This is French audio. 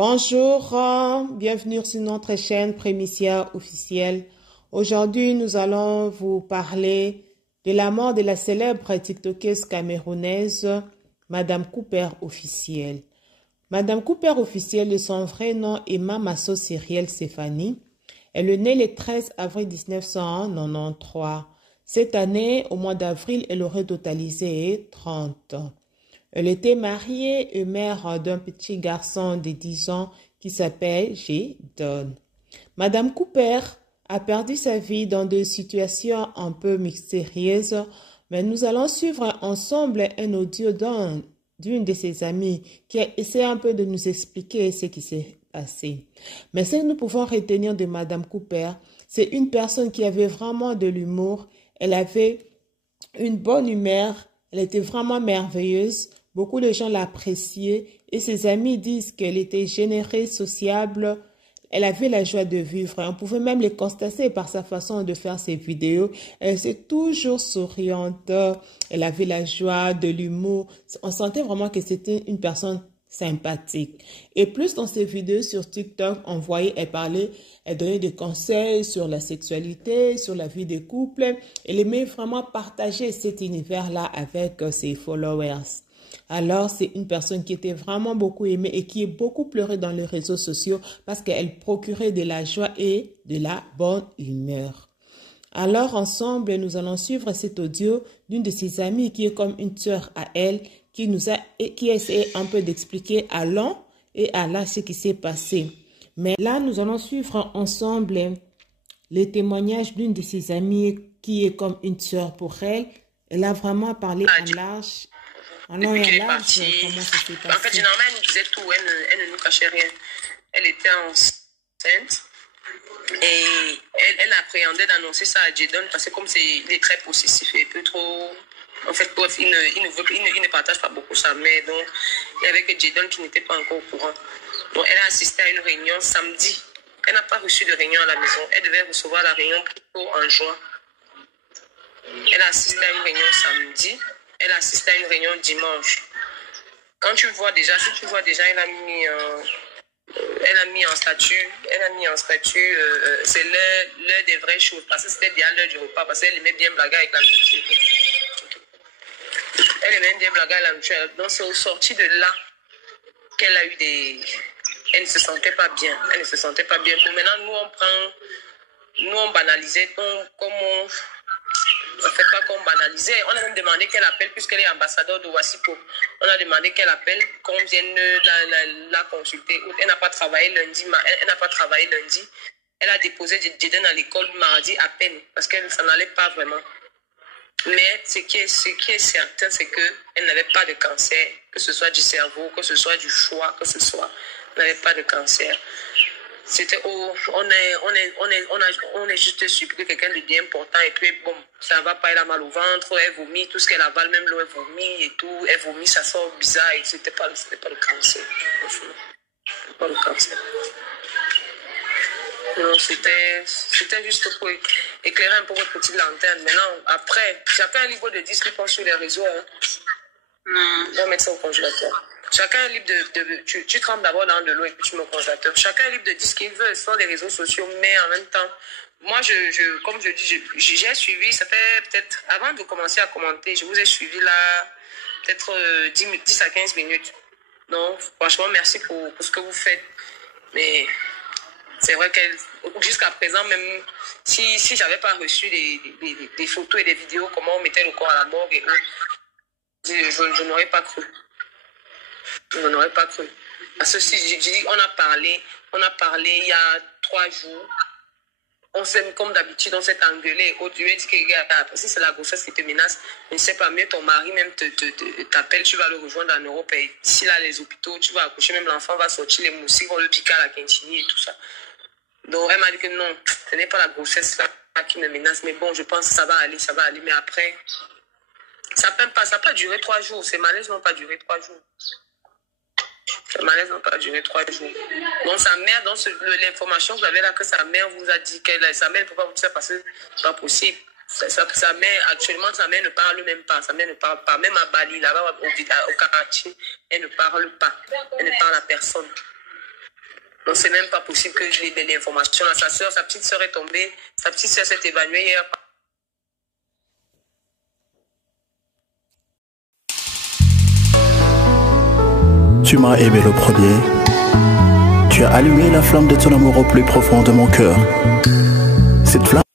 Bonjour, bienvenue sur notre chaîne Prémisia officielle. Aujourd'hui, nous allons vous parler de la mort de la célèbre tiktokeuse camerounaise, Madame Cooper officielle. Madame Cooper officielle, de son vrai nom Emma Masso Cyrielle Stéphanie, elle est née le 13 avril 1993. Cette année, au mois d'avril, elle aurait totalisé 30 ans. Elle était mariée et mère d'un petit garçon de 10 ans qui s'appelle Jadon. Madame Cooper a perdu sa vie dans des situations un peu mystérieuses, mais nous allons suivre ensemble un audio d'une de ses amies qui a essayé un peu de nous expliquer ce qui s'est passé. Mais ce que nous pouvons retenir de Madame Cooper, c'est une personne qui avait vraiment de l'humour, elle avait une bonne humeur, elle était vraiment merveilleuse. Beaucoup de gens l'appréciaient et ses amis disent qu'elle était généreuse, sociable. Elle avait la joie de vivre. On pouvait même le constater par sa façon de faire ses vidéos. Elle était toujours souriante. Elle avait la joie, de l'humour. On sentait vraiment que c'était une personne sympathique. Et plus dans ses vidéos sur TikTok, on voyait, elle parlait, elle donnait des conseils sur la sexualité, sur la vie des couples. Elle aimait vraiment partager cet univers-là avec ses followers. Alors, c'est une personne qui était vraiment beaucoup aimée et qui est beaucoup pleurée dans les réseaux sociaux parce qu'elle procurait de la joie et de la bonne humeur. Alors, ensemble, nous allons suivre cet audio d'une de ses amies qui est comme une sœur à elle, qui a essayé un peu d'expliquer à long et à là ce qui s'est passé. Mais là, nous allons suivre ensemble les témoignages d'une de ses amies qui est comme une sœur pour elle. Elle a vraiment parlé en large. Depuis qu'elle est partie, en fait, généralement, elle nous disait tout, elle ne nous cachait rien. Elle était enceinte et elle appréhendait d'annoncer ça à Jadon parce que comme il est très possessif et un peu trop... En fait, bref, il ne partage pas beaucoup sa mère. Donc, il n'y avait que Jadon qui n'était pas encore au courant. Donc, elle a assisté à une réunion samedi. Elle n'a pas reçu de réunion à la maison. Elle devait recevoir la réunion plutôt en juin. Elle a assisté à une réunion samedi. Elle a assisté à une réunion dimanche. Quand tu vois déjà, si tu vois déjà, elle a mis en statut, c'est l'heure des vraies choses. Parce que c'était déjà l'heure du repas, parce qu'elle aimait bien blaguer avec la nourriture. Elle aimait bien blaguer avec la nourriture. Donc c'est au sorti de là qu'elle a eu des... Elle ne se sentait pas bien. Elle ne se sentait pas bien. Bon, maintenant, nous on banalisait, on ne fait pas comme banaliser. On a même demandé qu'elle appelle, puisqu'elle est ambassadeur de Wasipo. On a demandé qu'elle appelle, qu'on vienne la consulter. Elle n'a pas travaillé lundi. Elle a déposé Jadon à l'école mardi à peine, parce que ça n'allait pas vraiment. Mais ce qui est certain, c'est qu'elle n'avait pas de cancer, que ce soit du cerveau, que ce soit du foie, que ce soit. Elle n'avait pas de cancer. C'était on est juste surpris quelqu'un de bien important et puis bon, ça va pas, elle a mal au ventre, elle vomit, tout ce qu'elle avale, même l'eau elle vomit et tout, elle vomit, ça sort bizarre et c'était pas le cancer. C'était pas le cancer. Non, c'était juste pour éclairer un peu votre petite lanterne. Maintenant, après, chacun est libre de dire ce qu'il pense sur les réseaux. Hein. On va mettre ça au congélateur. Chacun est libre tu trempes d'abord dans de l'eau et puis tu mets au congélateur. Chacun est libre de dire ce qu'il veut sur les réseaux sociaux, mais en même temps, moi, comme je dis, j'ai suivi, ça fait peut-être, avant de commencer à commenter, je vous ai suivi là, peut-être 10 à 15 minutes. Donc, franchement, merci pour ce que vous faites. Mais c'est vrai que jusqu'à présent, même si j'avais pas reçu des photos et des vidéos, comment on mettait le corps à la morgue et autres, je n'aurais pas cru. Je n'aurais pas cru. Parce que si j'ai dit, on a parlé il y a 3 jours. On s'aime comme d'habitude, on s'est engueulé. Tu lui as dit que, regarde, si c'est la grossesse qui te menace, je ne sais pas, mais ton mari même t'appelle, tu vas le rejoindre en Europe. Et ici, là, les hôpitaux, tu vas accoucher, même l'enfant va sortir, les moustiques vont le piquer à la quinchini et tout ça. Donc, elle m'a dit que non, ce n'est pas la grossesse là qui me menace. Mais bon, je pense que ça va aller. Mais après, ça n'a pas duré 3 jours. Ces malaises n'ont pas duré 3 jours. Ces malaises n'ont pas duré 3 jours. Donc, sa mère, dans l'information que vous avez là, que sa mère vous a dit que sa mère ne peut pas vous dire ça parce que c'est pas possible. Sa mère, actuellement, sa mère ne parle même pas. Sa mère ne parle pas. Même à Bali, là-bas, au Karachi, elle ne parle pas. Elle ne parle à personne. Donc, c'est même pas possible que je l'ai l'information. Sa petite sœur est tombée. Sa petite sœur s'est évanouie hier. Tu m'as aimé le premier. Tu as allumé la flamme de ton amour au plus profond de mon cœur. Cette flamme